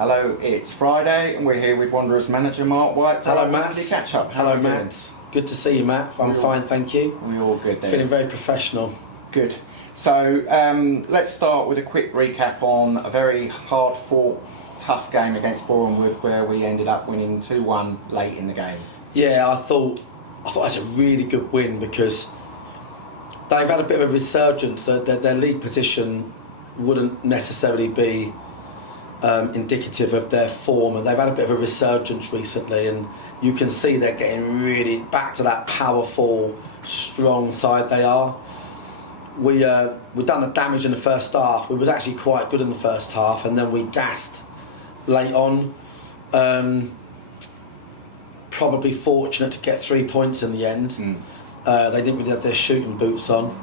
Hello, it's Friday and we're here with Wanderers manager Marc White. Hello, Matt. Monday catch up. Hello, Matt. Good to see you, Matt. I'm fine, thank you. We're all good there. Feeling very professional. Good. So let's start with a quick recap on a very hard-fought, tough game against Borhamwood where we ended up winning 2-1 late in the game. Yeah, I thought that's a really good win because they've had a bit of a resurgence. Their league position wouldn't necessarily be indicative of their form, and they've had a bit of a resurgence recently, and you can see they're getting really back to that powerful, strong side they are. We've done the damage in the first half. We was actually quite good in the first half, and then we gassed late on. Probably fortunate to get 3 points in the end. They didn't really have their shooting boots on,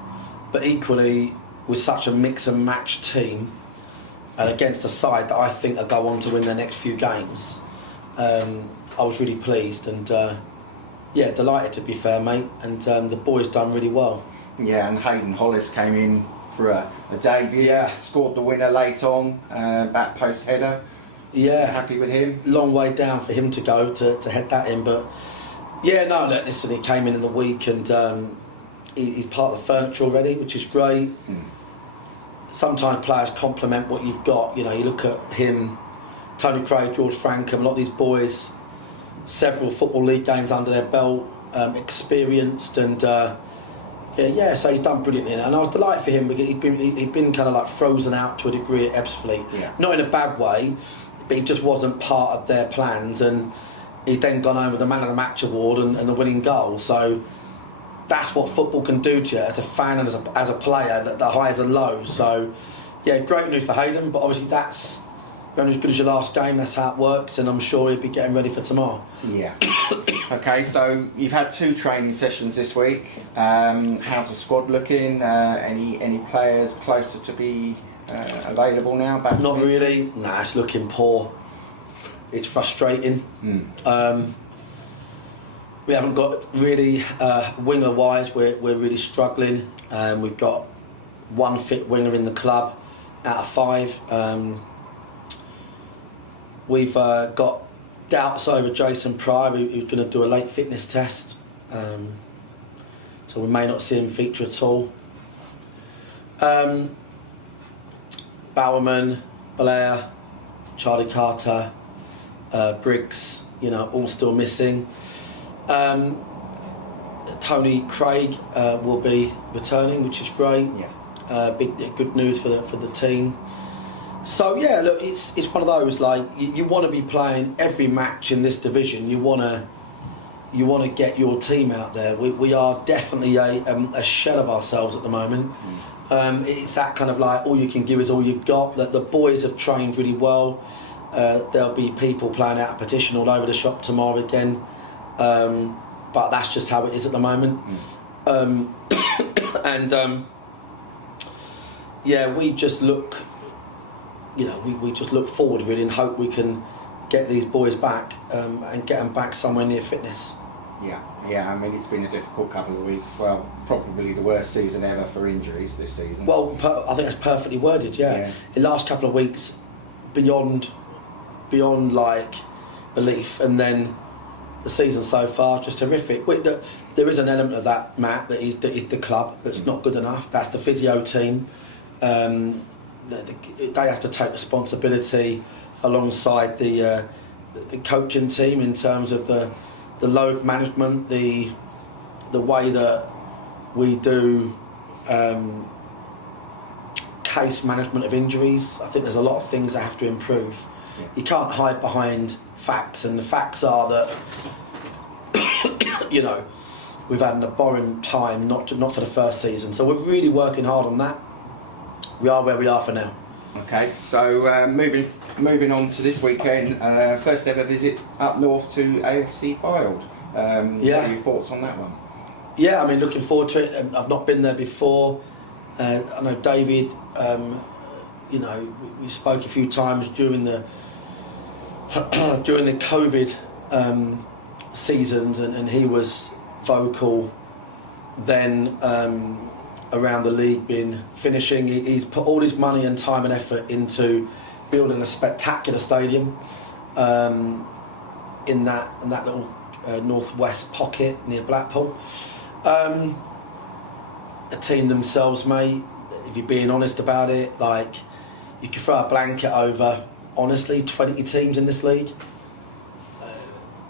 but equally with such a mix and match team and against a side that I think will go on to win their next few games, I was really pleased and delighted, to be fair, mate, and the boys done really well. Yeah, and Hayden Hollis came in for a debut. Yeah. Scored the winner late on, back post header. Yeah, happy with him. Long way down for him to go to head that in, but yeah, no, look, listen, he came in the week and he's part of the furniture already, which is great. Sometimes players complement what you've got. You know, you look at him, Tony Craig, George Frankham, a lot of these boys, several Football League games under their belt, experienced, and so he's done brilliantly. And I was delighted for him because he'd been kind of like frozen out to a degree at Ebbsfleet. Yeah. Not in a bad way, but he just wasn't part of their plans, and he's then gone home with the Man of the Match award and the winning goal. So that's what football can do to you as a fan and as a player, the highs and lows. So yeah, great news for Hayden, but obviously that's only as good as your last game. That's how it works, and I'm sure he'll be getting ready for tomorrow. Yeah. Okay, so you've had 2 training sessions this week. How's the squad looking? Any players closer to be available now? Not really. Nah, it's looking poor. It's frustrating. We haven't got really winger wise. We're really struggling. We've got 1 fit winger in the club out of 5. We've got doubts over Jason Pryor, who's going to do a late fitness test. So we may not see him feature at all. Bowerman, Blair, Charlie Carter, Briggs, all still missing. Tony Craig will be returning, which is great. Yeah. Good news for the team. So yeah, look, it's one of those, like, you want to be playing every match in this division. You want to get your team out there. We are definitely a shell of ourselves at the moment. It's that kind of like all you can give is all you've got. That the boys have trained really well. There'll be people playing out a petition all over the shop tomorrow again. But that's just how it is at the moment. We just look, we just look forward really and hope we can get these boys back and get them back somewhere near fitness. Yeah. I mean, it's been a difficult couple of weeks. Well, probably the worst season ever for injuries this season. Well, I think that's perfectly worded. Yeah. The last couple of weeks, beyond like belief, and then the season so far just horrific. There is an element of that, Matt, that is the club that's not good enough. That's the physio team. They have to take responsibility alongside the coaching team in terms of the load management, the way that we do case management of injuries. I think there's a lot of things that have to improve. Yeah. You can't hide behind facts, and the facts are that we've had an abhorrent time, not for the first season. So we're really working hard on that. We are where we are for now. Okay, so moving on to this weekend, first ever visit up north to AFC Fylde. What are your thoughts on that one? Yeah, I mean, looking forward to it. I've not been there before. I know David, we spoke a few times during the COVID seasons, and he was vocal then around the league being finishing. He's put all his money and time and effort into building a spectacular stadium in that little northwest pocket near Blackpool. The team themselves, mate, if you're being honest about it, like, you could throw a blanket over, honestly, 20 teams in this league.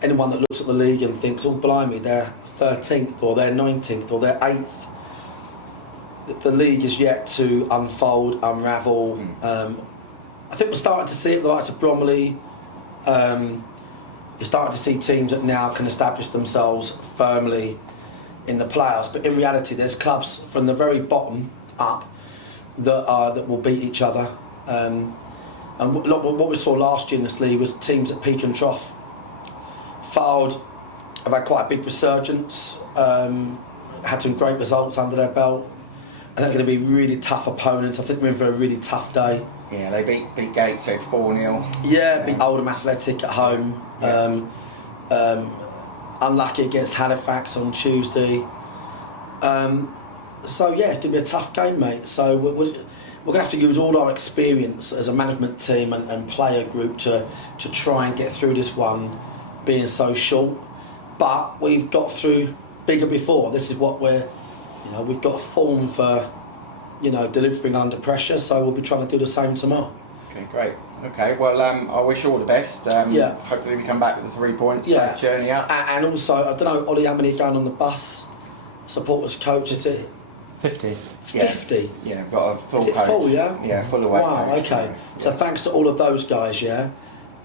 Anyone that looks at the league and thinks, oh blimey, they're 13th or they're 19th or they're 8th, the league is yet to unfold, unravel. I think we're starting to see it, the likes of Bromley. You're starting to see teams that now can establish themselves firmly in the playoffs. But in reality, there's clubs from the very bottom up that will beat each other. And what we saw last year in this league was teams at peak and trough. Fylde have had quite a big resurgence, had some great results under their belt, and they're going to be really tough opponents. I think we're in for a really tough day. Yeah, they beat Gateshead 4-0. Yeah, beat Oldham Athletic at home. Yeah. Unlucky against Halifax on Tuesday. So yeah, it's going to be a tough game, mate. So we're going to have to use all our experience as a management team and player group to try and get through this one, being so short. But we've got through bigger before. This is what we've got a form for, delivering under pressure. So we'll be trying to do the same tomorrow. Okay, great. Okay, well, I wish you all the best. Yeah. Hopefully we come back with the 3 points. Yeah. Safe journey up. And also, I don't know, Ollie, how many are going on the bus? Supporters coach, is it? 50. 50? Yeah, we've got a full Is it coach. full, yeah? Yeah, full away Wow, coach. okay. So Yeah. thanks to all of those guys, yeah?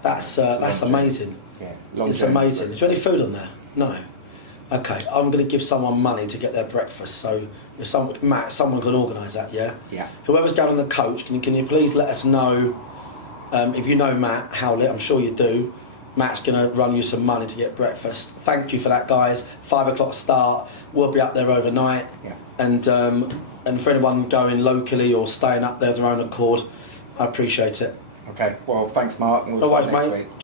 That's amazing. Yeah, long It's journey. amazing. Is there any food on there? No. Okay, I'm going to give someone money to get their breakfast. So if someone can organise that, yeah? Yeah. Whoever's going on the coach, can you please let us know, if you know Matt Howlett, I'm sure you do. Matt's going to run you some money to get breakfast. Thank you for that, guys. 5 o'clock start. We'll be up there overnight. Yeah. And for anyone going locally or staying up there of their own accord, I appreciate it. Okay, well, thanks, Mark. And we'll No worries, talk next mate. week.